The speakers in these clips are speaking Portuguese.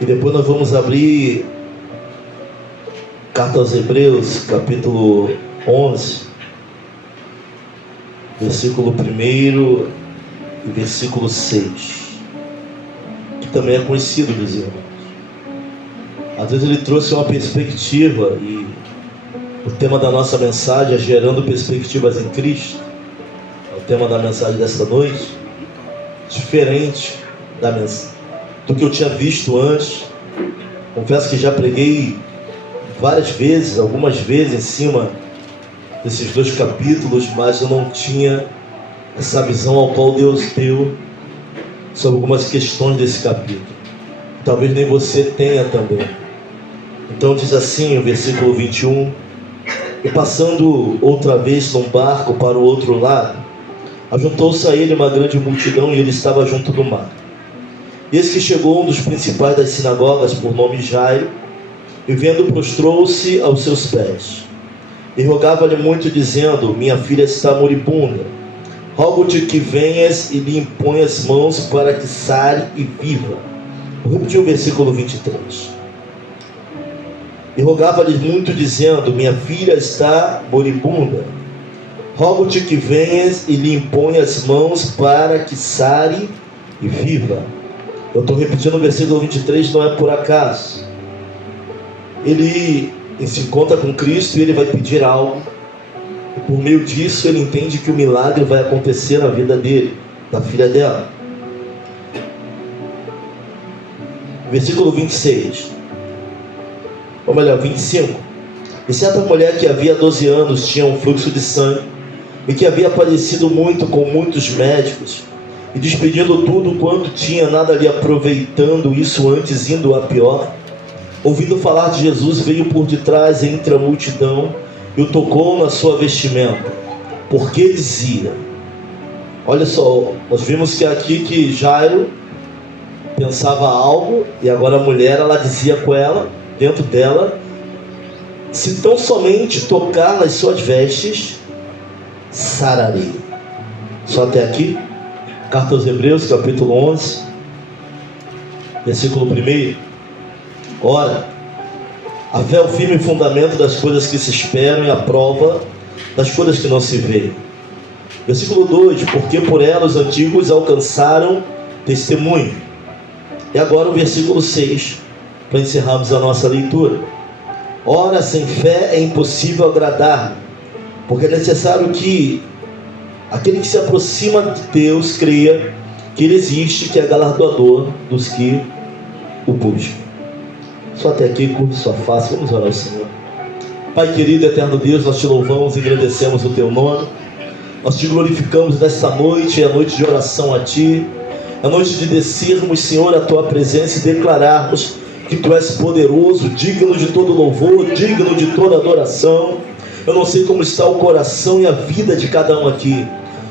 E depois nós vamos abrir Carta aos Hebreus, capítulo 11, versículo 1 e versículo 6, que também é conhecido dos irmãos. Às vezes ele trouxe uma perspectiva, e o tema da nossa mensagem é gerando perspectivas em Cristo. É o tema da mensagem desta noite, diferente do que eu tinha visto antes. Confesso que já preguei várias vezes, algumas vezes em cima desses dois capítulos, mas eu não tinha essa visão ao qual Deus deu sobre algumas questões desse capítulo. Talvez nem você tenha também. Então diz assim o versículo 21: e passando outra vez num barco para o outro lado, ajuntou-se a ele uma grande multidão, e ele estava junto do mar. Eis que chegou um dos principais das sinagogas, por nome Jairo, e vendo, prostrou-se aos seus pés, e rogava-lhe muito, dizendo: minha filha está moribunda, rogo-te que venhas e lhe impõe as mãos para que sare e viva. Vou repetir o versículo 23. E rogava-lhe muito, dizendo: minha filha está moribunda, rogo-te que venhas e lhe impõe as mãos para que sare e viva. Eu estou repetindo o versículo 23, não é por acaso. Ele se encontra com Cristo e ele vai pedir algo, e por meio disso ele entende que o milagre vai acontecer na vida dele, da filha dela. Versículo 26, ou melhor, 25. E certa mulher que havia 12 anos tinha um fluxo de sangue, e que havia padecido muito com muitos médicos, e despedindo tudo quanto tinha, nada lhe aproveitando, isso antes indo a pior, ouvindo falar de Jesus, veio por detrás entre a multidão e o tocou na sua vestimenta, porque dizia... Olha só, nós vimos que aqui que Jairo pensava algo, e agora a mulher, ela dizia com ela, dentro dela: se tão somente tocar nas suas vestes, sararei. Só até aqui. Carta aos Hebreus, capítulo 11, versículo 1. Ora, a fé é o firme fundamento das coisas que se esperam e a prova das coisas que não se veem. Versículo 2: porque por ela os antigos alcançaram testemunho. E agora o versículo 6, para encerrarmos a nossa leitura. Ora, sem fé é impossível agradar, porque é necessário que aquele que se aproxima de Deus creia que Ele existe, que é galardoador dos que o buscam. Só até aqui, curve sua face, vamos orar ao Senhor. Pai querido, eterno Deus, nós te louvamos e agradecemos o teu nome. Nós te glorificamos nesta noite, é a noite de oração a ti, é a noite de descermos, Senhor, a tua presença e declararmos que tu és poderoso, digno de todo louvor, digno de toda adoração. Eu não sei como está o coração e a vida de cada um aqui,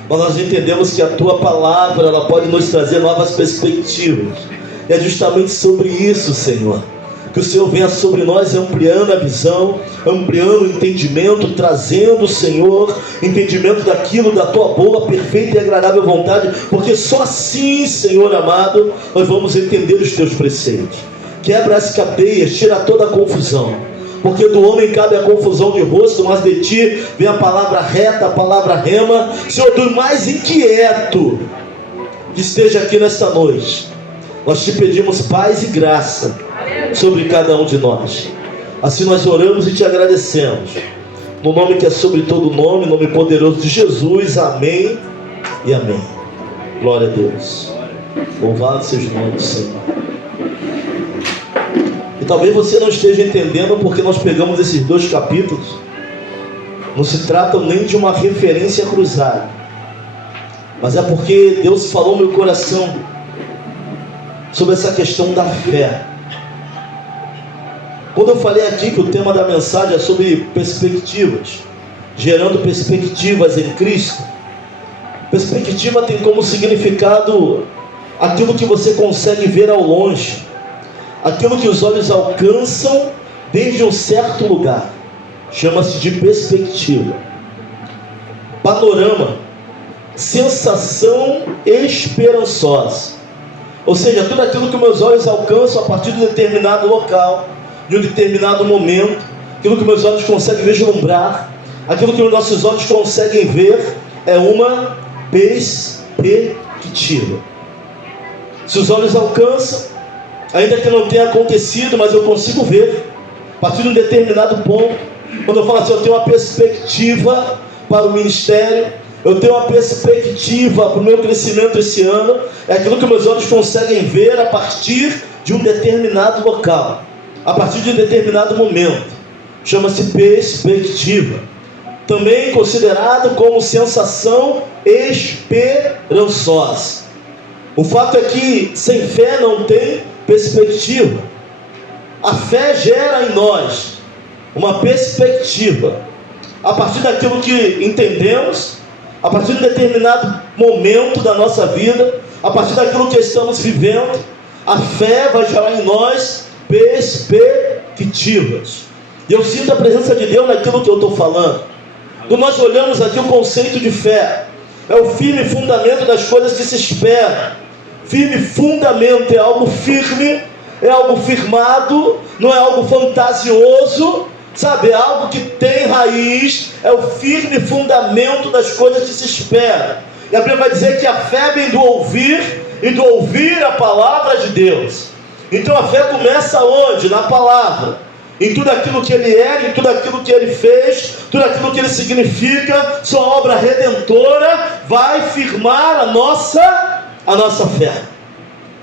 mas nós entendemos que a tua palavra, ela pode nos trazer novas perspectivas. E é justamente sobre isso, Senhor, que o Senhor venha sobre nós ampliando a visão, ampliando o entendimento, trazendo, Senhor, entendimento daquilo da tua boa, perfeita e agradável vontade, porque só assim, Senhor amado, nós vamos entender os teus preceitos. Quebra as cadeias, tira toda a confusão, porque do homem cabe a confusão de rosto, mas de ti vem a palavra reta, a palavra rema. Senhor, do mais inquieto que esteja aqui nesta noite, nós te pedimos paz e graça sobre cada um de nós. Assim nós oramos e te agradecemos, no nome que é sobre todo nome, nome poderoso de Jesus. Amém e amém. Glória a Deus. Louvado seja o nome do Senhor. E talvez você não esteja entendendo porque nós pegamos esses dois capítulos. Não se trata nem de uma referência cruzada, mas é porque Deus falou no meu coração sobre essa questão da fé. Quando eu falei aqui que o tema da mensagem é sobre perspectivas, gerando perspectivas em Cristo, perspectiva tem como significado aquilo que você consegue ver ao longe, aquilo que os olhos alcançam desde um certo lugar, chama-se de perspectiva. Panorama, sensação esperançosa. Ou seja, tudo aquilo que meus olhos alcançam a partir de um determinado local, de um determinado momento, aquilo que meus olhos conseguem vislumbrar, aquilo que os nossos olhos conseguem ver, é uma perspectiva. Se os olhos alcançam, ainda que não tenha acontecido, mas eu consigo ver, a partir de um determinado ponto. Quando eu falo assim, eu tenho uma perspectiva para o ministério, eu tenho uma perspectiva para o meu crescimento esse ano, é aquilo que meus olhos conseguem ver a partir de um determinado local, a partir de um determinado momento. Chama-se perspectiva, também considerado como sensação esperançosa. O fato é que sem fé não tem perspectiva. A fé gera em nós uma perspectiva a partir daquilo que entendemos, a partir de um determinado momento da nossa vida, a partir daquilo que estamos vivendo. A fé vai gerar em nós perspectivas. E eu sinto a presença de Deus naquilo que eu estou falando. Quando nós olhamos aqui o conceito de fé, é o firme fundamento das coisas que se esperam. Firme fundamento é algo firme, é algo firmado, não é algo fantasioso, sabe? É algo que tem raiz, é o firme fundamento das coisas que se esperam. E a Bíblia vai dizer que a fé vem do ouvir, e do ouvir a palavra de Deus. Então a fé começa onde? Na palavra. Em tudo aquilo que Ele é, em tudo aquilo que Ele fez, tudo aquilo que Ele significa, sua obra redentora vai firmar a nossa fé.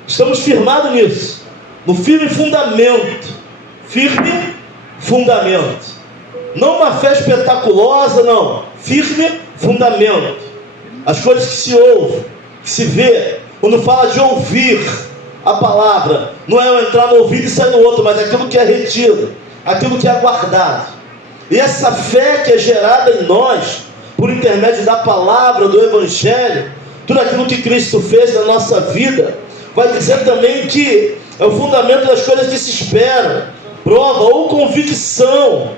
Estamos firmados nisso, no firme fundamento. Firme fundamento. Não uma fé espetaculosa, não. Firme fundamento. As coisas que se ouve, que se vê, quando fala de ouvir a palavra, não é eu entrar no ouvido e sair no outro, mas aquilo que é retido, aquilo que é guardado. E essa fé que é gerada em nós, por intermédio da palavra, do Evangelho, tudo aquilo que Cristo fez na nossa vida, vai dizer também que é o fundamento das coisas que se esperam, prova ou convicção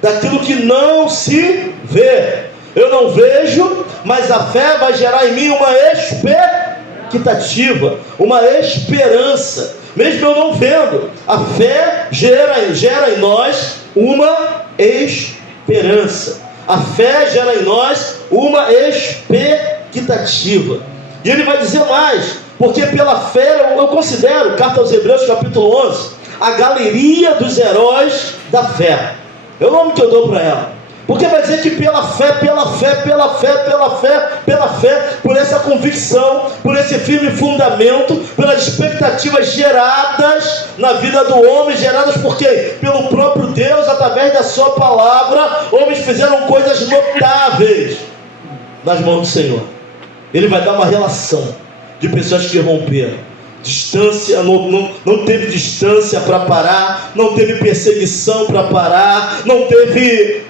daquilo que não se vê. Eu não vejo, mas a fé vai gerar em mim uma expectativa, uma esperança, mesmo eu não vendo. A fé gera em nós uma esperança. A fé gera em nós uma expectativa. E ele vai dizer mais, porque pela fé eu considero, carta aos Hebreus capítulo 11, a galeria dos heróis da fé. É o nome que eu dou para ela. Porque vai dizer que pela fé, por essa convicção, por esse firme fundamento, pelas expectativas geradas na vida do homem, geradas por quê? Pelo próprio Deus, através da sua palavra, homens fizeram coisas notáveis nas mãos do Senhor. Ele vai dar uma relação de pessoas que romperam. Distância, não teve distância para parar, não teve perseguição para parar, não teve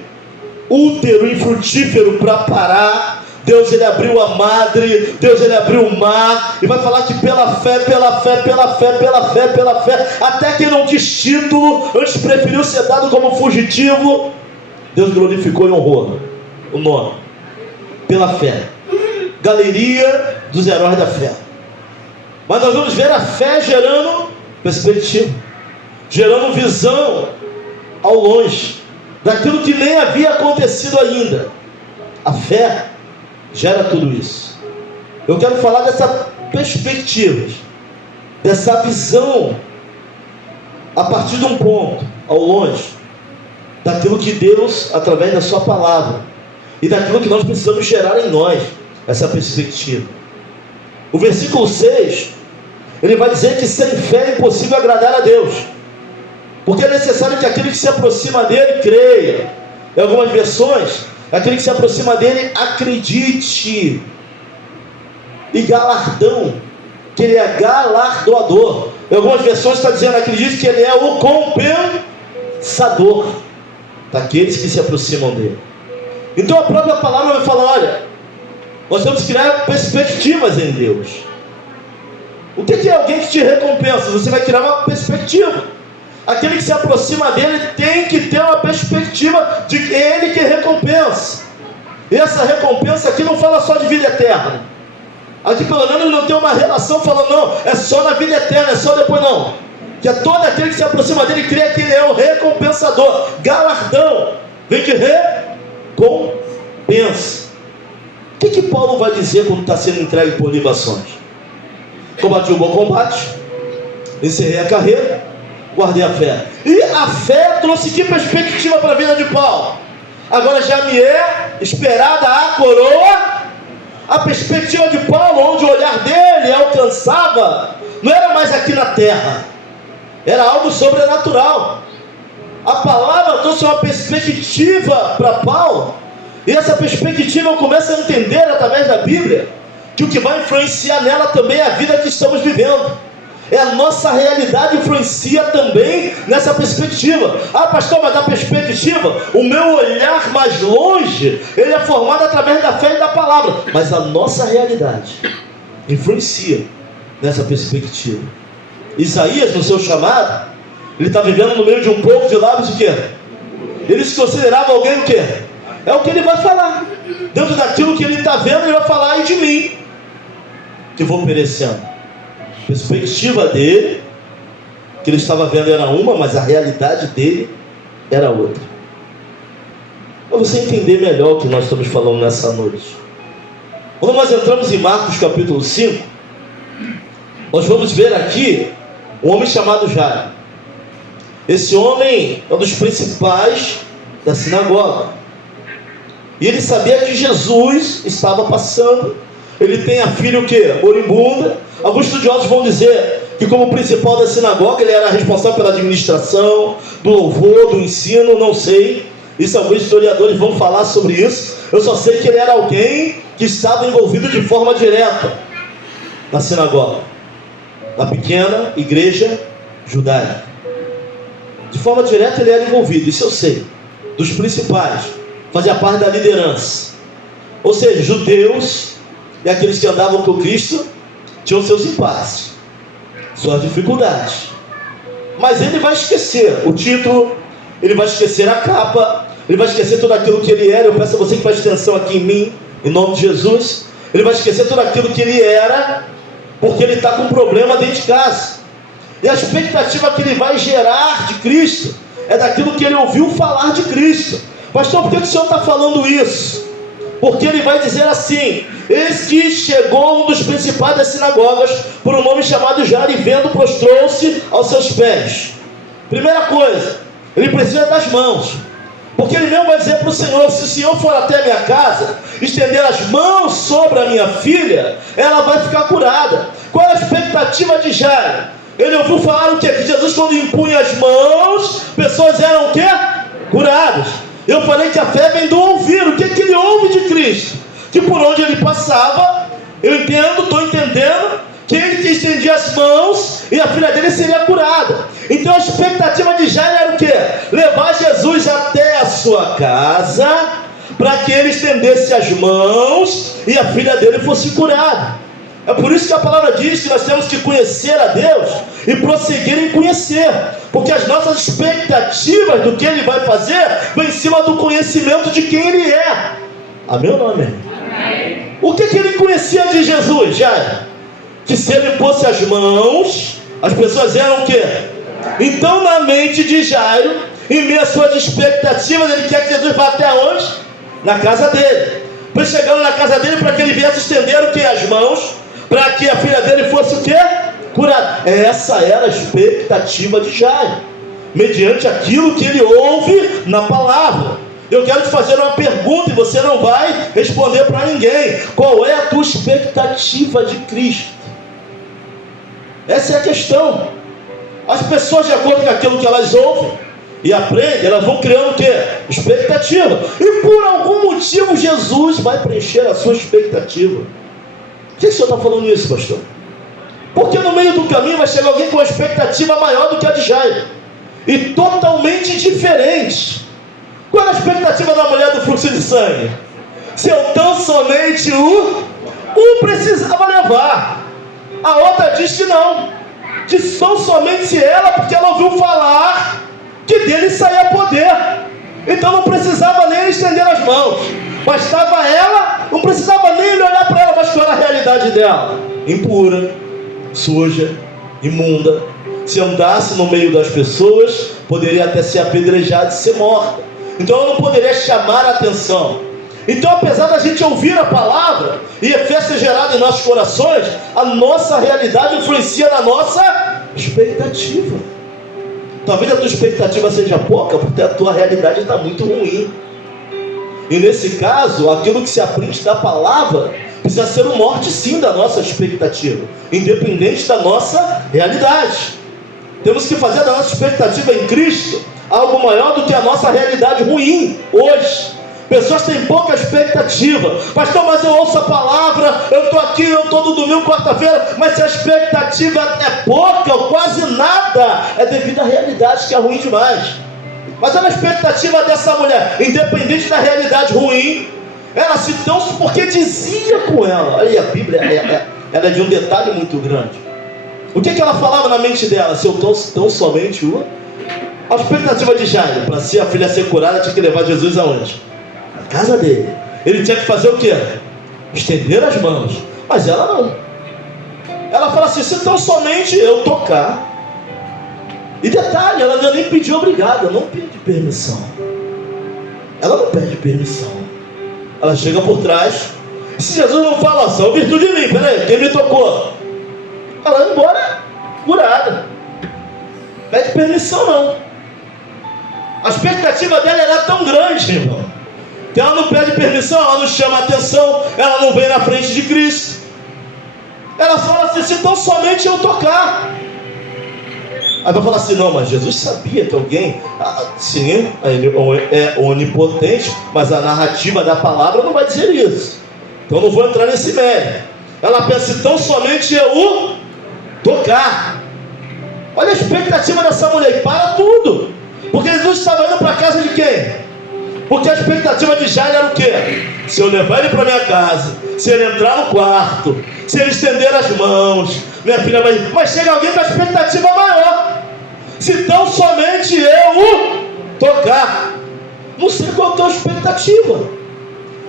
útero infrutífero para parar. Deus, ele abriu a madre, Deus, ele abriu o mar, e vai falar que pela fé, até quem não quis título, antes preferiu ser dado como fugitivo, Deus glorificou e honrou o nome, pela fé. Galeria dos heróis da fé. Mas nós vamos ver a fé gerando perspectiva, gerando visão ao longe, daquilo que nem havia acontecido ainda. A fé gera tudo isso. Eu quero falar dessa perspectiva, dessa visão, a partir de um ponto, ao longe, daquilo que Deus, através da sua palavra, e daquilo que nós precisamos gerar em nós, essa perspectiva. O versículo 6, ele vai dizer que sem fé é impossível agradar a Deus, porque é necessário que aquele que se aproxima dele creia. Em algumas versões, aquele que se aproxima dele acredite. E galardão, que ele é galardoador. Em algumas versões está dizendo, acredite que ele é o compensador daqueles que se aproximam dele. Então a própria palavra vai falar, olha, nós temos que criar perspectivas em Deus. O que é alguém que te recompensa? Você vai criar uma perspectiva. Aquele que se aproxima dele tem que ter uma perspectiva de que ele que recompensa. E essa recompensa aqui não fala só de vida eterna. Aqui pelo menos não tem uma relação falando, não, é só na vida eterna, é só depois não. Que é todo aquele que se aproxima dele crê que ele é o recompensador, galardão, vem de recompensa. O que Paulo vai dizer quando está sendo entregue por libações? Combati o bom combate, encerrei a carreira, guardei a fé. E a fé trouxe que perspectiva para a vida de Paulo? Agora já me é esperada a coroa. A perspectiva de Paulo, onde o olhar dele alcançava, não era mais aqui na terra, era algo sobrenatural. A palavra trouxe uma perspectiva para Paulo, e essa perspectiva eu começo a entender através da Bíblia, que o que vai influenciar nela também é a vida que estamos vivendo. É a nossa realidade influencia também nessa perspectiva. Ah, pastor, mas da perspectiva, o meu olhar mais longe, ele é formado através da fé e da palavra. Mas a nossa realidade influencia nessa perspectiva. Isaías, no seu chamado, ele está vivendo no meio de um povo de lábios o quê? Ele se considerava alguém o quê? É o que ele vai falar. Dentro daquilo que ele está vendo, ele vai falar, ai de mim, que vou perecendo. A perspectiva dele, que ele estava vendo era uma, mas a realidade dele era outra. Para você entender melhor o que nós estamos falando nessa noite, quando nós entramos em Marcos capítulo 5, nós vamos ver aqui um homem chamado Jairo. Esse homem é um dos principais da sinagoga, e ele sabia que Jesus estava passando. Ele tem a filha o quê? Moribunda. Alguns estudiosos vão dizer que como principal da sinagoga, ele era responsável pela administração, do louvor, do ensino, não sei. Isso alguns historiadores vão falar sobre isso. Eu só sei que ele era alguém que estava envolvido de forma direta na sinagoga, na pequena igreja judaica. De forma direta ele era envolvido, isso eu sei. Dos principais, fazia parte da liderança. Ou seja, judeus e aqueles que andavam com Cristo tinham seus impasses, suas dificuldades. Mas ele vai esquecer o título, ele vai esquecer a capa, ele vai esquecer tudo aquilo que ele era. Eu peço a você que preste atenção aqui em mim, em nome de Jesus. Ele vai esquecer tudo aquilo que ele era, porque ele está com um problema dentro de casa. E a expectativa que ele vai gerar de Cristo é daquilo que ele ouviu falar de Cristo. Pastor, por que o senhor está falando isso? Porque ele vai dizer assim: eis que chegou um dos principais das sinagogas, por um nome chamado Jairo, e vendo, prostrou-se aos seus pés. Primeira coisa, ele precisa das mãos, porque ele mesmo vai dizer para o Senhor: se o Senhor for até a minha casa, estender as mãos sobre a minha filha, ela vai ficar curada. Qual é a expectativa de Jairo? Ele ouviu falar o quê? Que Jesus, quando impunha as mãos, pessoas eram o quê? Curadas. Eu falei que a fé vem do ouvir. O que ele ouve de Cristo? Que por onde ele passava, eu estou entendendo, que ele que estendia as mãos e a filha dele seria curada. Então a expectativa de Jairo era o quê? Levar Jesus até a sua casa, para que ele estendesse as mãos e a filha dele fosse curada. É por isso que a palavra diz que nós temos que conhecer a Deus e prosseguir em conhecer, porque as nossas expectativas do que Ele vai fazer vão em cima do conhecimento de quem Ele é. Amém ou não amém? Amém. O que ele conhecia de Jesus, Jairo? Que se ele pôsse as mãos, as pessoas eram o quê? Então na mente de Jairo, em meio às suas expectativas, ele quer que Jesus vá até onde? Na casa dele. Para chegar na casa dele, para que ele viesse estender o que? As mãos, para que a filha dele fosse o quê? Curada. Essa era a expectativa de Jairo, mediante aquilo que ele ouve na palavra. Eu quero te fazer uma pergunta e você não vai responder para ninguém. Qual é a tua expectativa de Cristo? Essa é a questão. As pessoas, de acordo com aquilo que elas ouvem e aprendem, elas vão criando o quê? Expectativa. E por algum motivo Jesus vai preencher a sua expectativa. Por que o senhor está falando isso, pastor? Porque no meio do caminho vai chegar alguém com uma expectativa maior do que a de Jairo, e totalmente diferente. Qual é a expectativa da mulher do fluxo de sangue? Se eu tão somente um precisava levar. A outra diz que não, que tão somente ela, porque ela ouviu falar que dele saía poder. Então não precisava nem estender as mãos, bastava ela, não precisava nem ele olhar para ela. Mas qual era a realidade realidade dela? Impura, suja, imunda. Se andasse no meio das pessoas, poderia até ser apedrejada e ser morta. Então ela não poderia chamar a atenção. Então, apesar da gente ouvir a palavra e a fé ser gerada em nossos corações, a nossa realidade influencia na nossa expectativa. Talvez a tua expectativa seja pouca, porque a tua realidade está muito ruim. E nesse caso, aquilo que se aprende da palavra precisa ser um norte sim da nossa expectativa, independente da nossa realidade. Temos que fazer da nossa expectativa em Cristo algo maior do que a nossa realidade ruim hoje. Pessoas têm pouca expectativa. Pastor, mas eu ouço a palavra, eu estou aqui, eu estou no domingo, quarta-feira, mas se a expectativa é pouca ou quase nada, é devido à realidade que é ruim demais. Mas olha a expectativa dessa mulher, independente da realidade ruim, ela se tão porque dizia com ela. Olha, a Bíblia ela é de um detalhe muito grande. O que ela falava na mente dela? Se eu tão somente o... A expectativa de Jairo, para ser a filha ser curada, tinha que levar Jesus aonde? Na casa dele. Ele tinha que fazer o quê? Estender as mãos. Mas ela não. Ela fala assim, se tão somente eu tocar. E detalhe, ela nem pediu obrigada, não pede permissão. Ela não pede permissão. Ela chega por trás. Se Jesus não fala, só virtude de mim, peraí, quem me tocou? Ela vai embora curada. Pede permissão não. A expectativa dela era tão grande, irmão, que ela não pede permissão, ela não chama atenção, ela não vem na frente de Cristo. Ela fala assim, se tão somente eu tocar. Aí vai falar assim, não, mas Jesus sabia que alguém, sim, é onipotente, mas a narrativa da palavra não vai dizer isso. Então eu não vou entrar nesse mérito. Ela pensa, se tão somente eu tocar. Olha a expectativa dessa mulher, e para tudo. Porque Jesus estava indo para a casa de quem? Porque a expectativa de Jairo era o quê? Se eu levar ele para minha casa, se ele entrar no quarto, se ele estender as mãos, minha filha vai chegar alguém com a expectativa maior. Se tão somente eu tocar. Não sei qual é a tua expectativa,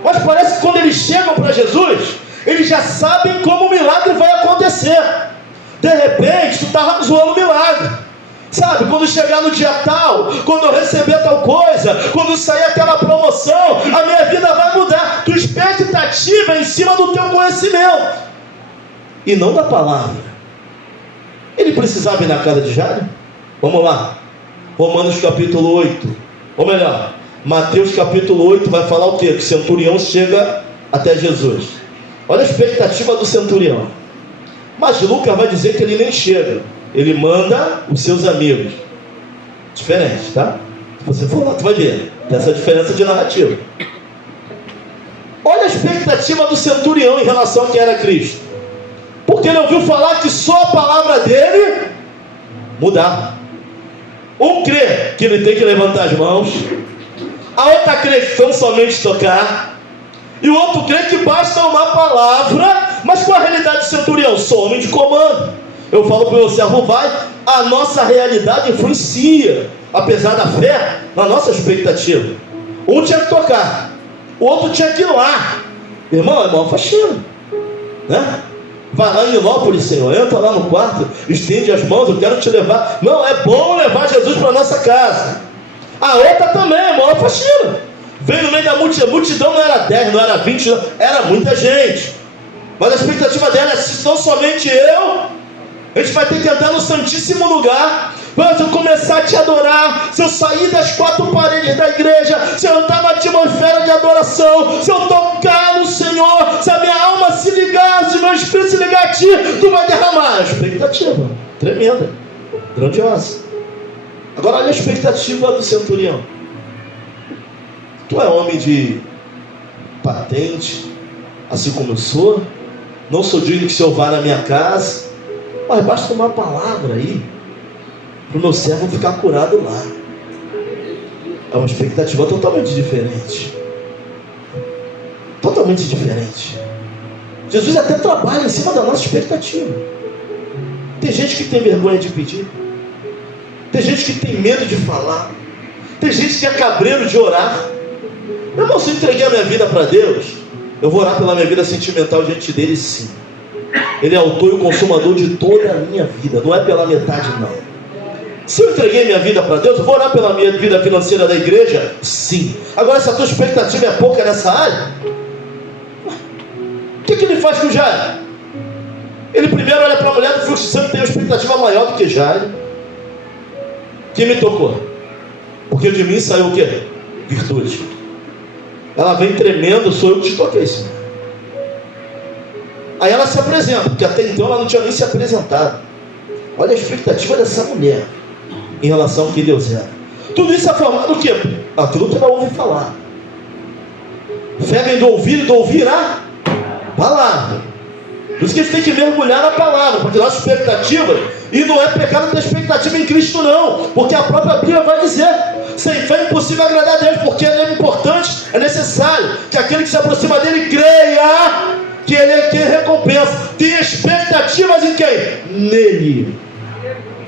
mas parece que quando eles chegam para Jesus, eles já sabem como o milagre vai acontecer. De repente, tu estava zoando o milagre. Sabe, quando chegar no dia tal, quando eu receber tal coisa, quando sair aquela promoção, a minha vida vai mudar. Tua expectativa é em cima do teu conhecimento e não da palavra. Ele precisava ir na casa de Jairo? Vamos lá, Romanos capítulo 8, ou melhor, Mateus capítulo 8 vai falar o quê? Que o centurião chega até Jesus. Olha a expectativa do centurião. Mas Lucas vai dizer que ele nem chega, ele manda os seus amigos. Diferente, tá? Se você for lá, tu vai ver, tem essa diferença de narrativa. Olha a expectativa do centurião em relação a quem era Cristo. Porque ele ouviu falar que só a palavra dele mudava. Um crê que ele tem que levantar as mãos, a outra crê que tão somente tocar, e o outro crê que basta uma palavra. Mas qual a realidade do centurião? Sou homem de comando. Eu falo para você, vai, a nossa realidade influencia, apesar da fé, na nossa expectativa. Um tinha que tocar, o outro tinha que ir lá. Irmão, é maior faxina, né? Vai lá em Nilópolis, Senhor, entra lá no quarto, estende as mãos, eu quero te levar. Não, é bom levar Jesus para a nossa casa. A outra também é maior faxina. Vem no meio da multidão, não era 10, não era 20, não, era muita gente. Mas a expectativa dela é, se não somente eu, a gente vai ter que entrar no santíssimo lugar. Se eu começar a te adorar, se eu sair das quatro paredes da igreja, se eu entrar na atmosfera de adoração, se eu tocar no Senhor, se a minha alma se ligar, se o meu espírito se ligar a ti, tu vai derramar. Expectativa tremenda, grandiosa. Agora olha a expectativa do centurião. Tu é homem de patente, assim como eu sou, não sou digno que o Senhor vá na minha casa, mas basta uma palavra aí para o meu servo ficar curado lá. É uma expectativa totalmente diferente. Totalmente diferente. Jesus até trabalha em cima da nossa expectativa. Tem gente que tem vergonha de pedir, tem gente que tem medo de falar, tem gente que é cabreiro de orar. Meu irmão, se eu entreguei a minha vida para Deus, eu vou orar pela minha vida sentimental diante dele, sim. Ele é autor e o consumador de toda a minha vida. Não é pela metade, não. Se eu entreguei minha vida para Deus, eu vou orar pela minha vida financeira da igreja? Sim. Agora, se a tua expectativa é pouca nessa área, o que ele faz com o Jairo? Ele primeiro olha para a mulher do fluxo de sangue, tem uma expectativa maior do que Jairo. Quem me tocou? Porque de mim saiu o quê? Virtude. Ela vem tremendo, sou eu que te toquei, Senhor. Aí ela se apresenta, porque até então ela não tinha nem se apresentado. Olha a expectativa dessa mulher em relação ao que Deus era. Tudo isso é formado do quê? Aquilo que ela ouve falar. Fé vem do ouvir e do ouvir a palavra. Por isso que a gente tem que mergulhar na palavra, porque nossa expectativa, e não é pecado ter expectativa em Cristo não, porque a própria Bíblia vai dizer, sem fé é impossível agradar a Deus, porque ele é importante, é necessário que aquele que se aproxima dele creia que ele é quem recompensa. Tem expectativas em quem?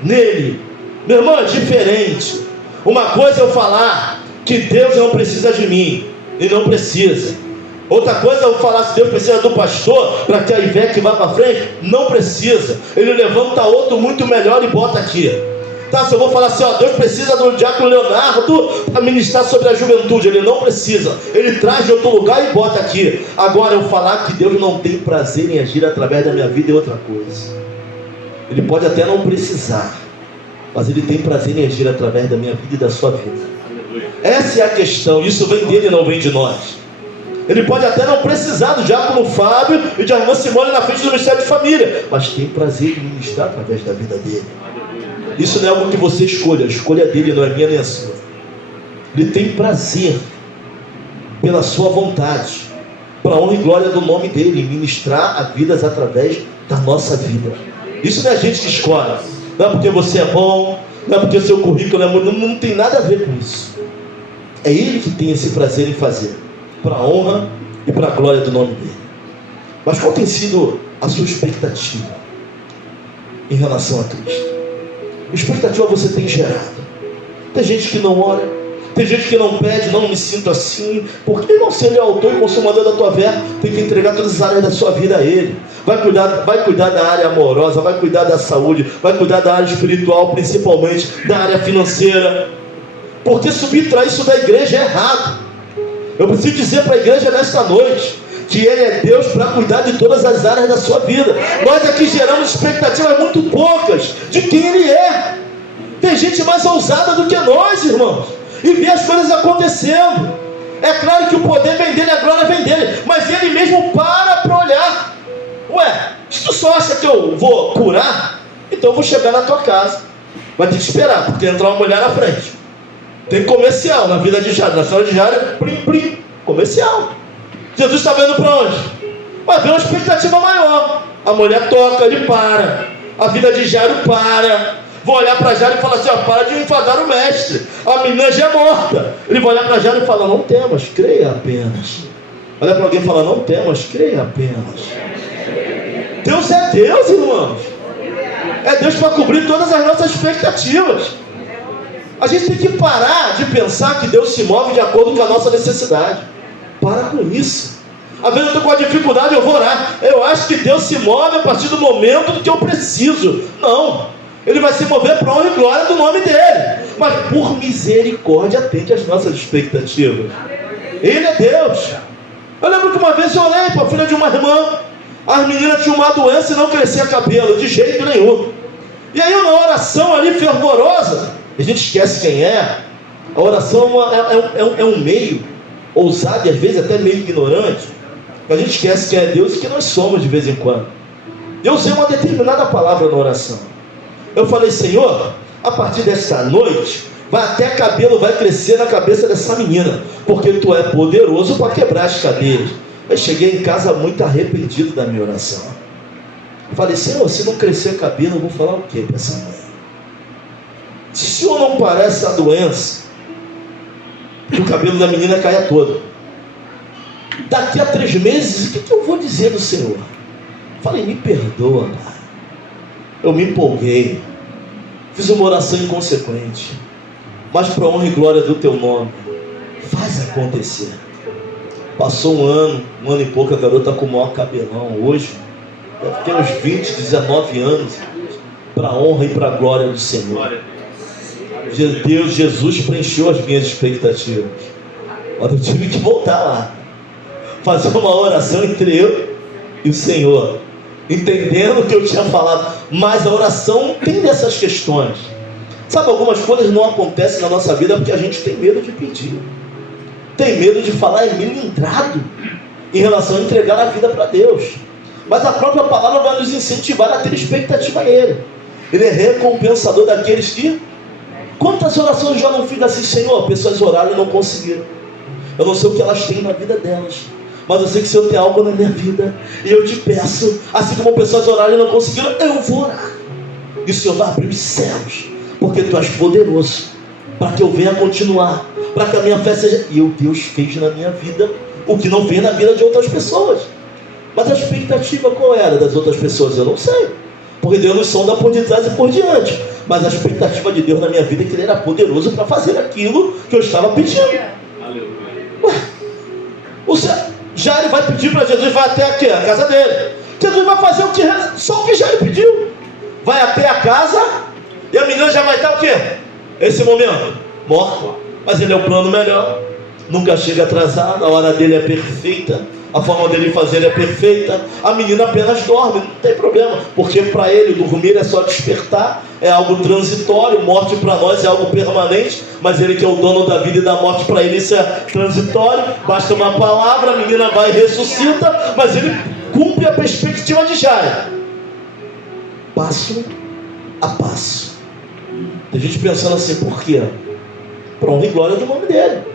Nele. Meu irmão, é diferente. Uma coisa é eu falar que Deus não precisa de mim, e não precisa. Outra coisa é eu falar se Deus precisa do pastor para que a Ivete vá para frente. Não precisa. Ele levanta outro muito melhor e bota aqui. Tá, se eu vou falar assim, ó, Deus precisa do diácono Leonardo para ministrar sobre a juventude. Ele não precisa. Ele traz de outro lugar e bota aqui. Agora, eu falar que Deus não tem prazer em agir através da minha vida é outra coisa. Ele pode até não precisar, mas Ele tem prazer em agir através da minha vida e da sua vida. Essa é a questão. Isso vem dele, não vem de nós. Ele pode até não precisar do diácono Fábio e de irmã Simone na frente do Ministério de Família, mas tem prazer em ministrar através da vida dele. Isso não é algo que você escolha, a escolha é dele, não é minha nem a sua. Ele tem prazer pela sua vontade, para a honra e glória do nome dele, ministrar a vidas através da nossa vida. Isso não é a gente que escolhe, não é porque você é bom, não é porque o seu currículo é muito, não tem nada a ver com isso. É ele que tem esse prazer em fazer, para a honra e para a glória do nome dele. Mas qual tem sido a sua expectativa em relação a Cristo? Que expectativa você tem gerado? Tem gente que não ora, tem gente que não pede, não me sinto assim, porque não, se ele é autor e consumador da tua fé, tem que entregar todas as áreas da sua vida a ele. Vai cuidar da área amorosa, vai cuidar da saúde, vai cuidar da área espiritual, principalmente da área financeira, porque subtrair isso da igreja é errado. Eu preciso dizer para a igreja nesta noite que Ele é Deus para cuidar de todas as áreas da sua vida. Nós aqui geramos expectativas muito poucas de quem Ele é. Tem gente mais ousada do que nós, irmãos, e vê as coisas acontecendo. É claro que o poder vem dele, a glória vem dele, mas Ele mesmo para olhar. Ué, se tu só acha que eu vou curar, então eu vou chegar na tua casa. Vai ter que esperar, porque entrar uma mulher na frente. Tem comercial na vida de Jairo, na história de Jairo, plim, plim, comercial. Jesus está vendo para onde? Vai ver uma expectativa maior. A mulher toca, ele para. A vida de Jairo para. Vou olhar para Jairo e falar assim, ó, para de enfadar o mestre. A menina já é morta. Ele vai olhar para Jairo e falar, não temas, creia apenas. Olha para alguém e fala, não temas, creia apenas. Deus é Deus, irmãos. É Deus para cobrir todas as nossas expectativas. A gente tem que parar de pensar que Deus se move de acordo com a nossa necessidade. Para com isso. Às vezes eu estou com uma dificuldade, eu vou orar. Eu acho que Deus se move a partir do momento do que eu preciso. Não. Ele vai se mover para a honra e glória do nome dele. Mas por misericórdia atende às nossas expectativas. Ele é Deus. Eu lembro que uma vez eu orei para a filha de uma irmã. As meninas tinham uma doença e não crescia cabelo, de jeito nenhum. E aí na oração ali fervorosa, a gente esquece quem é. A oração é um meio ousado e às vezes até meio ignorante. A gente esquece quem é Deus e que nós somos de vez em quando. Eu usei uma determinada palavra na oração. Eu falei, Senhor, a partir desta noite, até cabelo vai crescer na cabeça dessa menina, porque Tu é poderoso para quebrar as cadeias. Eu cheguei em casa muito arrependido da minha oração. Eu falei, Senhor, se não crescer cabelo, eu vou falar o quê para essa mãe? Se o Senhor não parar essa doença, que o cabelo da menina caia todo, daqui a 3 meses, o que eu vou dizer do Senhor? Falei, me perdoa, cara. Eu me empolguei, fiz uma oração inconsequente, mas para a honra e glória do Teu nome, faz acontecer. Passou um ano e pouco, a garota com o maior cabelão. Hoje deve ter uns 20, 19 anos, para a honra e para a glória do Senhor. Deus, Jesus preencheu as minhas expectativas. Mas eu tive que voltar lá, fazer uma oração entre eu e o Senhor, entendendo o que eu tinha falado. Mas a oração tem dessas questões. Sabe, algumas coisas não acontecem na nossa vida porque a gente tem medo de pedir, tem medo de falar melindrado em relação a entregar a vida para Deus. Mas a própria palavra vai nos incentivar a ter expectativa nele. Ele é recompensador daqueles que... Quantas orações já não fiz assim, Senhor? Pessoas oraram e não conseguiram. Eu não sei o que elas têm na vida delas, mas eu sei que se eu tenho algo na minha vida, e eu te peço, assim como pessoas oraram e não conseguiram, eu vou orar. E o Senhor vai abrir os céus, porque Tu és poderoso, para que eu venha continuar, para que a minha fé seja... E Deus fez na minha vida o que não fez na vida de outras pessoas. Mas a expectativa qual era das outras pessoas? Eu não sei, porque Deus nos sonda por detrás e por diante. Mas a expectativa de Deus na minha vida é que Ele era poderoso para fazer aquilo que eu estava pedindo. Ué, Jairo vai pedir para Jesus, vai até aqui, a casa dele. Jesus vai fazer o que, só o que Jairo pediu. Vai até a casa e a menina já vai estar o quê? Esse momento, morta. Mas ele é o plano melhor. Nunca chega atrasado, a hora dele é perfeita, a forma dele fazer é perfeita. A menina apenas dorme, não tem problema, porque para ele dormir é só despertar, é algo transitório. Morte para nós é algo permanente, mas ele que é o dono da vida e da morte, para ele isso é transitório. Basta uma palavra, a menina vai e ressuscita, mas ele cumpre a perspectiva de Jairo, passo a passo. Tem gente pensando assim, por quê? Para honra e glória do nome dele.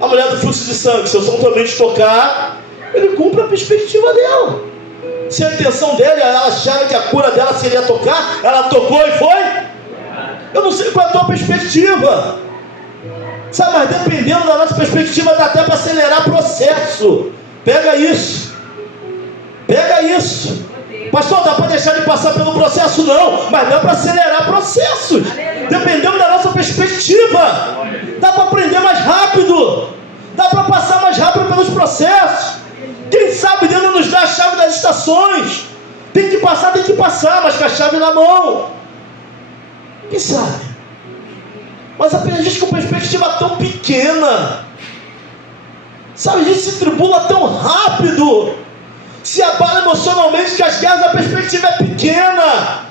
A mulher do fluxo de sangue, se eu somente tocar, ele cumpre a perspectiva dela. Se a intenção dela, ela achava que a cura dela seria tocar, ela tocou e foi. Eu não sei qual é a tua perspectiva, sabe, mas dependendo da nossa perspectiva, dá até para acelerar processo. Pega isso, pega isso. Pastor, dá para deixar de passar pelo processo? Não, mas dá para acelerar processos. Dependendo da nossa perspectiva, dá para aprender mais rápido, dá para passar mais rápido pelos processos. Quem sabe Deus não nos dá a chave das estações. Tem que passar, mas com a chave na mão. Quem sabe? Mas apenas a gente com perspectiva tão pequena, sabe, a gente se tribula tão rápido, se abala emocionalmente, que as guerras da perspectiva é pequena,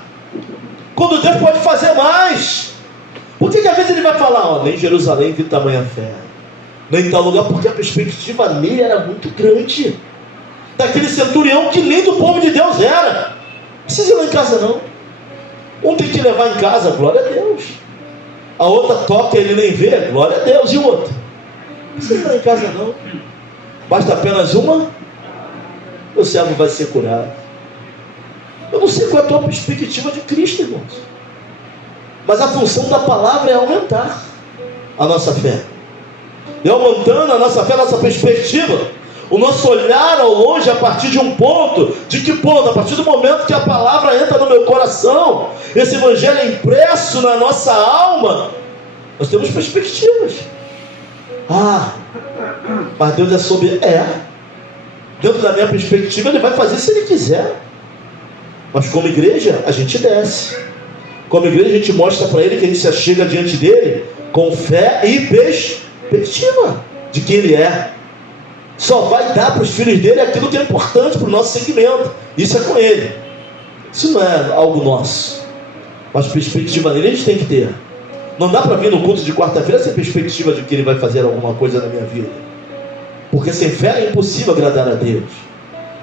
quando Deus pode fazer mais. Por que às vezes Ele vai falar, nem em Jerusalém vi tamanha fé, nem em tal lugar? Porque a perspectiva nele era muito grande, daquele centurião que nem do povo de Deus era. Não precisa ir lá em casa não. Um tem que levar em casa, glória a Deus. A outra toca, ele nem vê, glória a Deus. E o outro? Não precisa ir lá em casa não. Basta apenas uma, o servo vai ser curado. Eu não sei qual é a tua perspectiva de Cristo, irmãos, mas a função da palavra é aumentar a nossa fé. E aumentando a nossa fé, a nossa perspectiva, o nosso olhar ao longe, a partir de um ponto. De que ponto? A partir do momento que a palavra entra no meu coração, esse evangelho é impresso na nossa alma, nós temos perspectivas. Mas Deus é soberano. Dentro da minha perspectiva, Ele vai fazer se Ele quiser. Mas como igreja, a gente desce. Como igreja, a gente mostra para Ele que a gente se chega diante dEle com fé e perspectiva de quem Ele é. Só vai dar para os filhos dEle aquilo que é importante para o nosso segmento. Isso é com Ele. Isso não é algo nosso, mas perspectiva nele a gente tem que ter. Não dá para vir no culto de quarta-feira sem perspectiva de que Ele vai fazer alguma coisa na minha vida, porque sem fé é impossível agradar a Deus.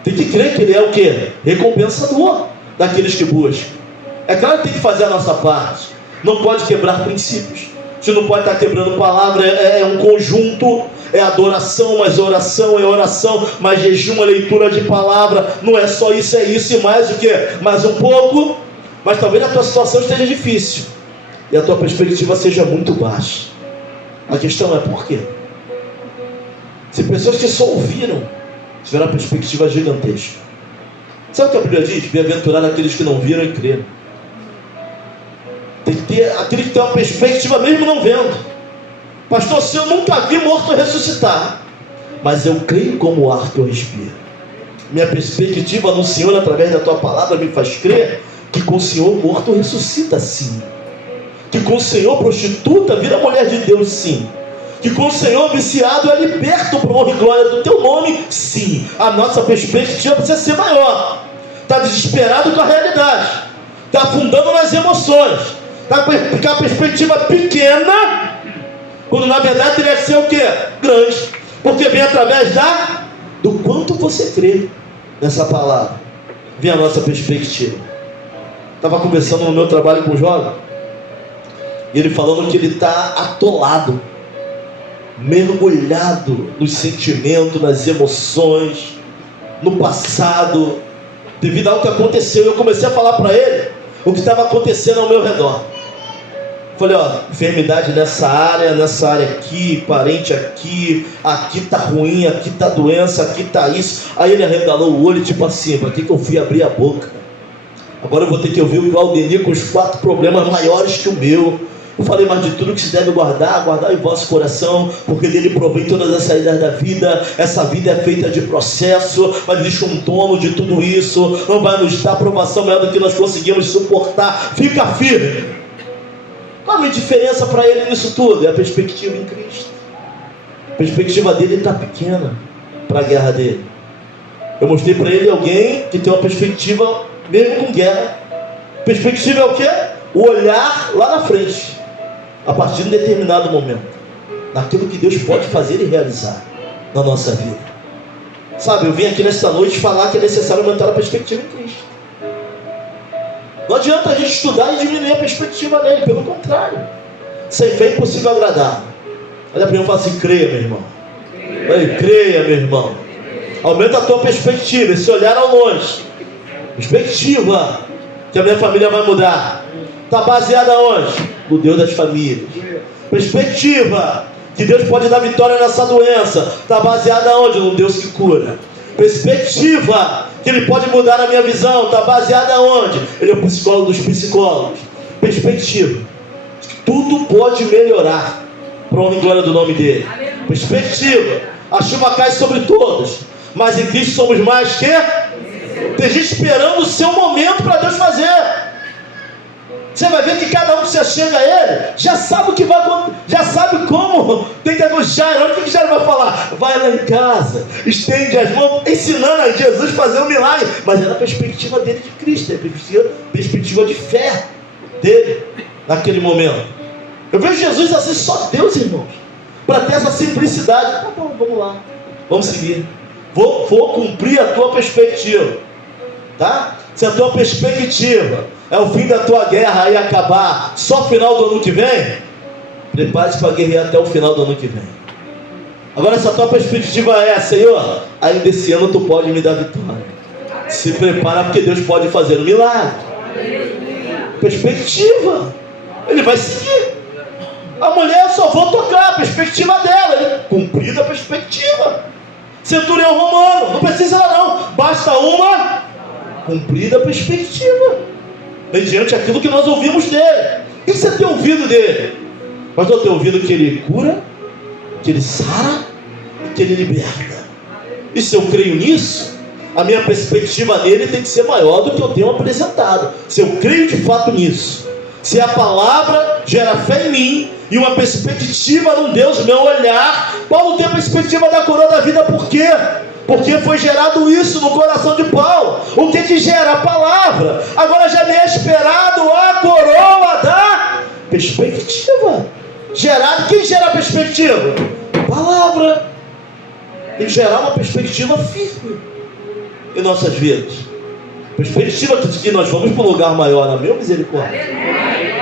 Tem que crer que Ele é o quê? Recompensador daqueles que buscam. É claro que tem que fazer a nossa parte. Não pode quebrar princípios. Você não pode estar quebrando palavra. É um conjunto. É adoração, mas oração é oração, mais jejum é leitura de palavra. Não é só isso, é isso e mais o quê? Mais um pouco. Mas talvez a tua situação esteja difícil e a tua perspectiva seja muito baixa. A questão é por quê? Se pessoas que só ouviram tiveram a perspectiva gigantesca. Sabe o que a Bíblia diz? Bem-aventurado aqueles que não viram e creram. Tem que ter aquele que tem uma perspectiva mesmo não vendo. Pastor, se eu nunca vi morto ressuscitar, mas eu creio como o ar que eu respiro. Minha perspectiva no Senhor, através da tua palavra, me faz crer que com o Senhor morto ressuscita, sim. Que com o Senhor prostituta vira mulher de Deus, sim. Que com o Senhor viciado é liberto para honra e glória do teu nome, sim. A nossa perspectiva precisa ser maior. Está desesperado com a realidade, está afundando nas emoções, está com a perspectiva pequena, quando na verdade teria que ser o quê? Grande, porque vem através do quanto você crê nessa palavra. Vem a nossa perspectiva. Estava conversando no meu trabalho com o jovem, e ele falando que ele está atolado, mergulhado nos sentimentos, nas emoções, no passado, devido ao que aconteceu. Eu comecei a falar para ele o que estava acontecendo ao meu redor. Falei, enfermidade nessa área aqui, parente aqui tá ruim, aqui tá doença, aqui tá isso. Aí ele arregalou o olho, tipo assim, para que eu fui abrir a boca? Agora eu vou ter que ouvir o Valdenir com os 4 problemas maiores que o meu. Eu falei, mas de tudo que se deve guardar em vosso coração, porque dele provém todas as saídas da vida. Essa vida é feita de processo, mas existe um dono de tudo isso. Não vai nos dar aprovação maior do que nós conseguimos suportar. Fica firme. Qual a minha diferença para ele nisso tudo? É a perspectiva em Cristo. A perspectiva dele está pequena para a guerra dele. Eu mostrei para ele alguém que tem uma perspectiva, mesmo com guerra. Perspectiva é o quê? O olhar lá na frente, a partir de um determinado momento, naquilo que Deus pode fazer e realizar na nossa vida. Sabe, eu vim aqui nesta noite falar que é necessário aumentar a perspectiva em Cristo. Não adianta a gente estudar e diminuir a perspectiva nele, pelo contrário. Sem fé é impossível agradar. Olha para mim e fala assim, creia, meu irmão. Creia, meu irmão. Aumenta a tua perspectiva, esse olhar ao longe. Perspectiva, que a minha família vai mudar. Está baseada onde? No Deus das famílias. Perspectiva, que Deus pode dar vitória nessa doença. Está baseada onde? No Deus que cura. Perspectiva, que Ele pode mudar a minha visão. Está baseada onde? Ele é o psicólogo dos psicólogos. Perspectiva, que tudo pode melhorar para a honra e glória do nome dEle. Perspectiva, a chuva cai sobre todos, mas em Cristo somos mais que? Tem gente esperando o seu momento para Deus fazer. Você vai ver que cada um que se chega a Ele já sabe o que vai acontecer, já sabe como tem que anunciar. Olha o que Jairo vai falar: vai lá em casa, estende as mãos, ensinando a Jesus a fazer um milagre. Mas é na perspectiva dele de Cristo, é a perspectiva de fé dele naquele momento. Eu vejo Jesus assim, só Deus, irmãos, para ter essa simplicidade. Tá bom, vamos lá, vamos seguir. Vou cumprir a tua perspectiva, tá? Se a tua perspectiva é o fim da tua guerra e acabar só no final do ano que vem, prepare-se para guerrear até o final do ano que vem. Agora, se a tua perspectiva é, Senhor, ainda esse ano tu pode me dar vitória. Se prepara, porque Deus pode fazer um milagre. Perspectiva, Ele vai seguir. A mulher, eu só vou tocar a perspectiva dela. Ele cumpriu a perspectiva. Centurião romano, não precisa não, basta uma cumprida a perspectiva, mediante aquilo que nós ouvimos dele. O que você tem ouvido dele? Mas eu tenho ouvido que ele cura, que ele sara e que ele liberta. E se eu creio nisso, a minha perspectiva nele tem que ser maior do que eu tenho apresentado. Se eu creio de fato nisso, se a palavra gera fé em mim e uma perspectiva num Deus, meu olhar. Paulo tem a perspectiva da coroa da vida, por quê? Porque foi gerado isso no coração de Paulo. O que gera? A palavra. Agora já me é esperado a coroa da perspectiva. Gerado, quem gera a perspectiva? Palavra. Tem que gerar uma perspectiva firme em nossas vidas. Perspectiva que nós vamos para um lugar maior, amém, misericórdia?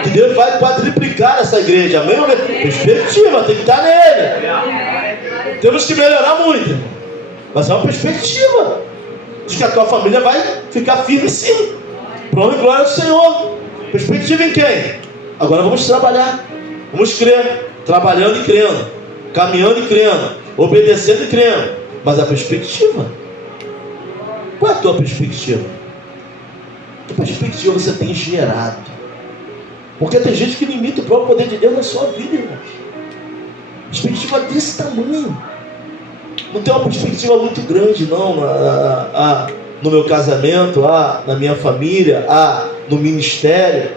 Que Deus vai quadriplicar essa igreja, amém? Perspectiva, tem que estar nele. Temos que melhorar muito, irmão. Mas é uma perspectiva de que a tua família vai ficar firme, sim, para honra e glória do Senhor. Perspectiva em quem? Agora vamos trabalhar, vamos crer, trabalhando e crendo, caminhando e crendo, obedecendo e crendo. Mas a perspectiva, qual é a tua perspectiva? Que perspectiva você tem gerado? Porque tem gente que limita o próprio poder de Deus na sua vida, irmãos. Perspectiva desse tamanho. não tem uma perspectiva muito grande, não, no meu casamento, na minha família, no ministério.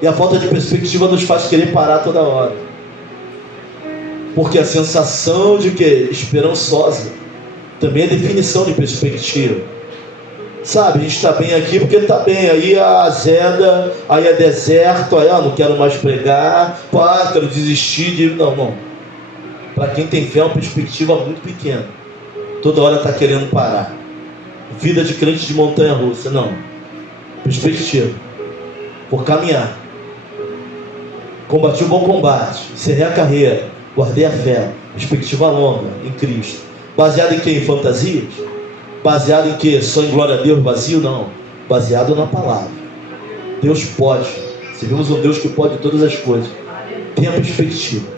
E a falta de perspectiva nos faz querer parar toda hora. Porque a sensação de que esperançosa também é definição de perspectiva. Sabe, a gente está bem aqui porque está bem, aí azeda, aí é deserto, aí não quero mais pregar, quero desistir de... Não. Para quem tem fé é uma perspectiva muito pequena. Toda hora está querendo parar. Vida de crente de montanha-russa, não. Perspectiva. Por caminhar. Combati o bom combate, encerrei a carreira, guardei a fé. Perspectiva longa em Cristo. Baseado em quê? Em fantasias? Baseado em quê? Só em glória a Deus vazio? Não. Baseado na palavra. Deus pode. Servimos um Deus que pode todas as coisas. Tenha perspectiva.